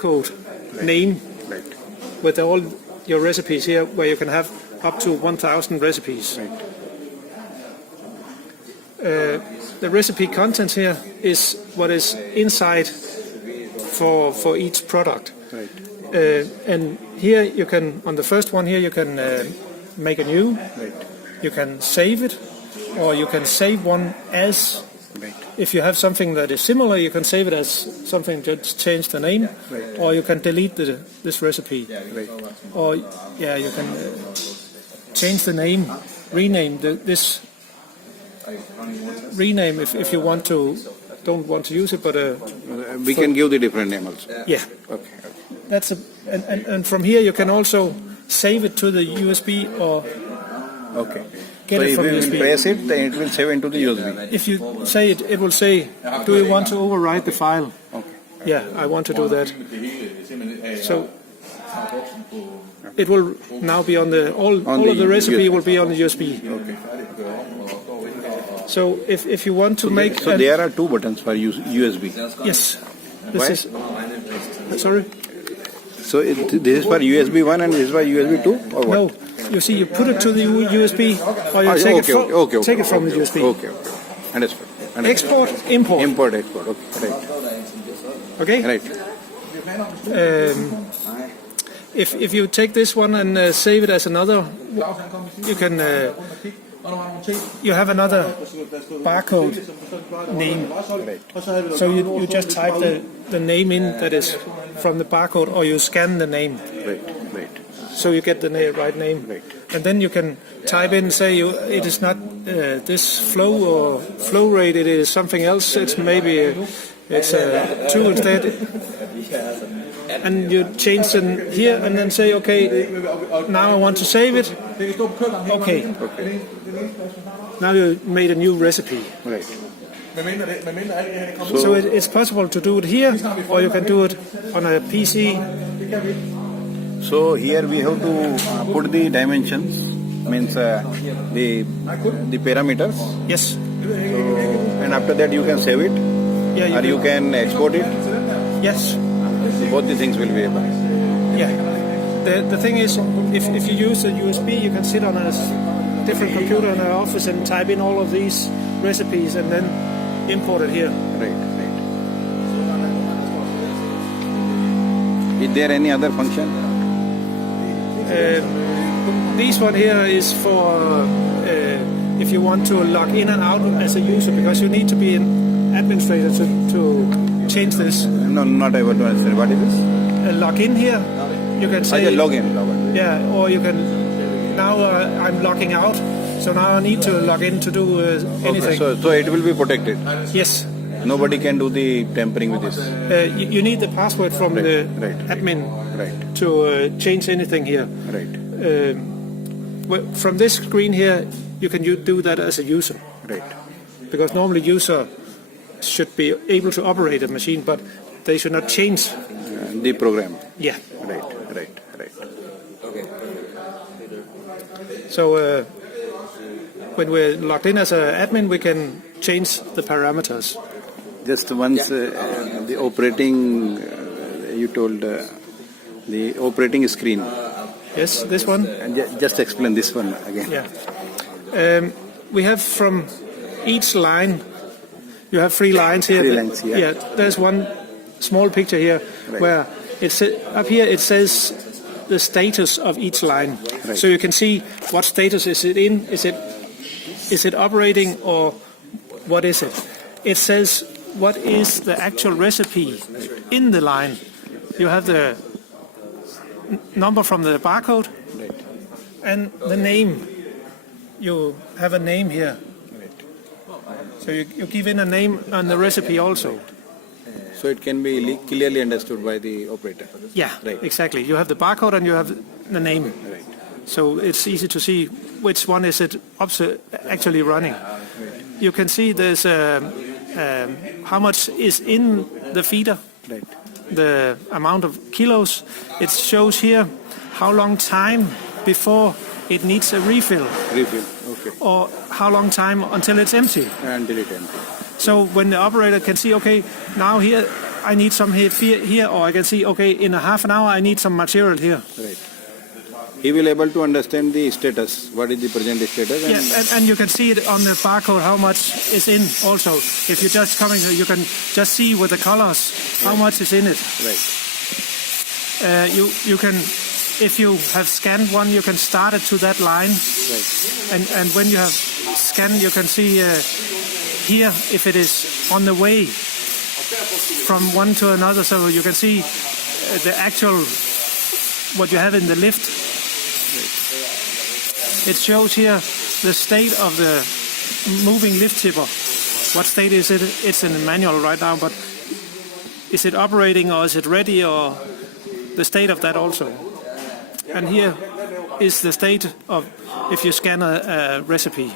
barcode name Right. with all your recipes here, where you can have up to 1,000 recipes. Right. The recipe contents here is what is inside for each product. Right. And here you can, on the first one here, you can make a new, Right. you can save it, or you can save one as, Right. if you have something that is similar, you can save it as something, just change the name, Right. or you can delete this recipe, Right. or you can change the name, rename this rename if you don't want to use it, but We can give the different name also. yeah. Okay. That's and from here you can also save it to the USB or Okay. get So it if from we will USB. press it, then it will save into the USB. If you say it, it will say, "Do you want to overwrite the file?" Okay. Yeah, I want to do that. So it will now be on the all the of the recipe USB. will be on the USB. Okay. So if you want to make So there are two buttons for USB. yes, this Why? is sorry. So this is for USB 1 and this is for USB 2 or what? No, you see, you put it to the USB, or you take it from the USB. Okay. Understood. Export, import. Import, export. Okay. Okay. Right. If you take this one and save it as another, you can you have another barcode name. So you just type the name in that is from the barcode, or you scan the name. Right. So you get the right name. Right. And then you can type in, say it is not this flow or flow rate, it is something else. It's maybe it's 2 instead. And you change it here and then say, okay, now I want to save it. Okay. Now you made a new recipe. Right. So it's possible to do it here, or you can do it on a PC. So here we have to put the dimensions, means the parameters. Yes. And after that you can save it, Yeah. or you can export it. Yes. Both the things will be able. Yeah. The thing is, if you use a USB, you can sit on a different computer in an office and type in all of these recipes and then import it here. Right. Is there any other function? This one here is for if you want to log in and out as a user, because you need to be an administrator to change this. No, not able to understand. What is this? Log in here, you can say Login. yeah, or you can now I'm logging out, so now I need to log in to do anything. Okay, so it will be protected. Yes. Nobody can do the tampering with this. You need the password from the admin to change anything here. Right. From this screen here, you can do that as a user. Right. Because normally user should be able to operate a machine, but they should not change. The program. Yeah. Right. So when we're logged in as an admin, we can change the parameters. Just once the operating, you told the operating screen. Yes, this one? And just explain this one again. Yeah. We have from each line, you have 3 lines here. 3 lines, yeah. Yeah, there's one small picture here where up here it says the status of each line. Right. So you can see what status is it in. Is it operating, or what is it? It says what is the actual recipe in the line. You have the number from the barcode and the name. You have a name here. So you give in a name on the recipe also. So it can be clearly understood by the operator. Yeah, Right. exactly. You have the barcode and you have the name. Right. So it's easy to see which one is it actually running. You can see there's how much is in the feeder, Right. the amount of kilos. It shows here how long time before it needs a refill, Okay. or how long time until it's empty. Until it empty. So when the operator can see, okay, now here I need some here, or I can see, okay, in a half an hour I need some material here. Right. He will able to understand the status, what is the present status. And you can see it on the barcode how much is in also. If you're just coming here, you can just see with the colors how much is in it. Right. You can, if you have scanned one, you can start it to that line. Right. And when you have scanned, you can see here if it is on the way from one to another. So you can see the actual, what you have in the lift. It shows here the state of the moving lift tipper. What state is it? It's in the manual right now, but is it operating or is it ready, or the state of that also? And here is the state of if you scan a recipe.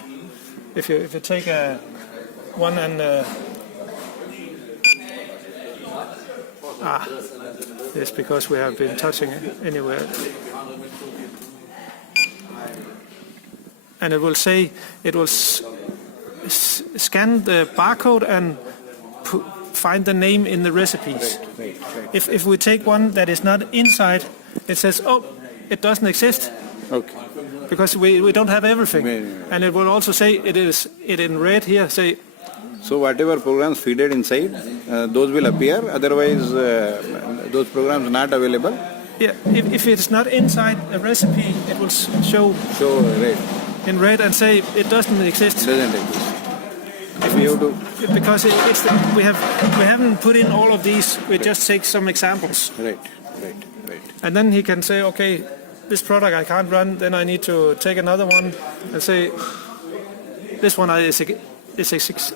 If you take one and it's because we have been touching it anywhere. And it will say, it will scan the barcode and find the name in the recipes. Right. If we take one that is not inside, it says, oh, it doesn't exist. Okay. Because we don't have everything. And it will also say it in red here, say. So whatever programs feeded inside, those will appear, otherwise those programs not available? Yeah, if it's not inside a recipe, it will show red. In red and say it doesn't exist. Doesn't exist. If we have to... Because we haven't put in all of these, we just take some examples. Right. And then he can say, okay, this product I can't run, then I need to take another one and say, this one exists.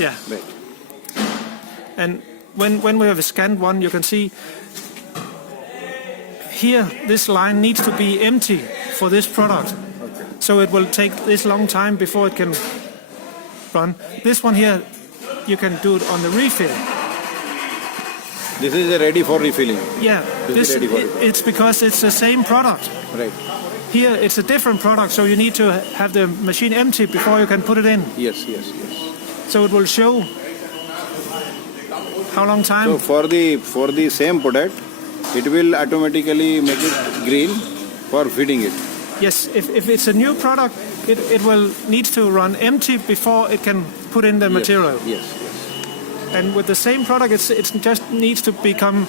Yeah. Right. And when we have scanned one, you can see here this line needs to be empty for this product. Okay. So it will take this long time before it can run. This one here, you can do it on the refill. This is ready for refilling. Yeah, it's because it's the same product. Right. Here it's a different product, so you need to have the machine empty before you can put it in. Yes. So it will show how long time. So for the same product, it will automatically make it green for feeding it. Yes, if it's a new product, it will need to run empty before it can put in the material. Yes. And with the same product, it just needs to become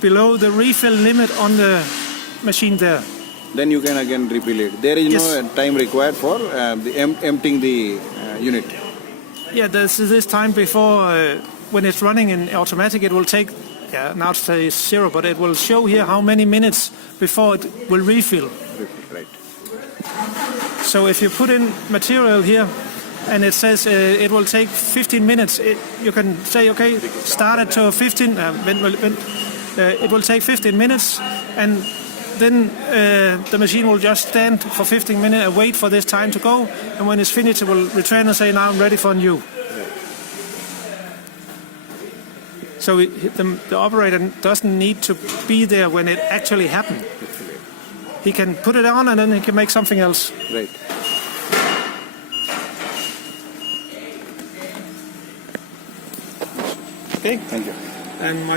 below the refill limit on the machine there. Then you can again refill it. There is no time required for emptying the unit. Yeah, there's this time before when it's running in automatic, it will take, now it says 0, but it will show here how many minutes before it will refill. Right. So if you put in material here, and it says it will take 15 minutes. You can say, okay, start it to 15. It will take 15 minutes, and then the machine will just stand for 15 minutes and wait for this time to go. And when it's finished, it will return and say, now I'm ready for new. So the operator doesn't need to be there when it actually happened. He can put it on, and then he can make something else. Right. Okay. Thank you. And my